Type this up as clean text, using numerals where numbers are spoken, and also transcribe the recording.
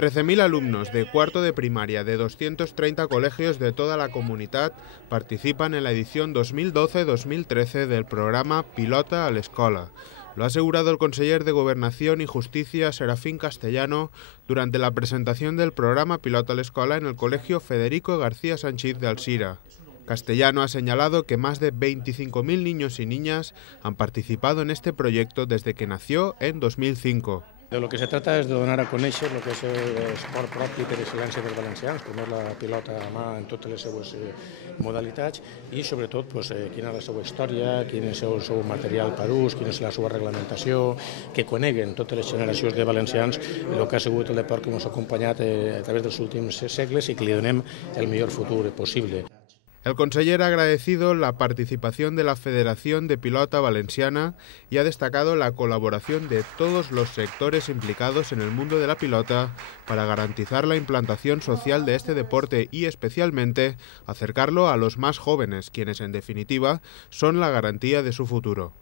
13.000 alumnos de cuarto de primaria de 230 colegios de toda la comunidad participan en la edición 2012-2013 del programa Pilota a l'Escola. Lo ha asegurado el conseller de Gobernación y Justicia, Serafín Castellano, durante la presentación del programa Pilota a l'Escola en el Colegio Federico García Sanchis de Alzira. Castellano ha señalado que más de 25.000 niños y niñas han participado en este proyecto desde que nació en 2005. De lo que se trata és de donar a conèixer el que és l'esport propi per excel·lència dels valencians, com és la pilota a mà en totes les seues modalitats i sobretot quina és la seva història, quin és el seu material per ús, quina és la seva reglamentació, que coneguen totes les generacions de valencians el que ha sigut el deport que ens ha acompanyat a través dels últims segles i que li donem el millor futur possible. El conseller ha agradecido la participación de la Federación de Pilota Valenciana y ha destacado la colaboración de todos los sectores implicados en el mundo de la pilota para garantizar la implantación social de este deporte y especialmente acercarlo a los más jóvenes, quienes en definitiva son la garantía de su futuro.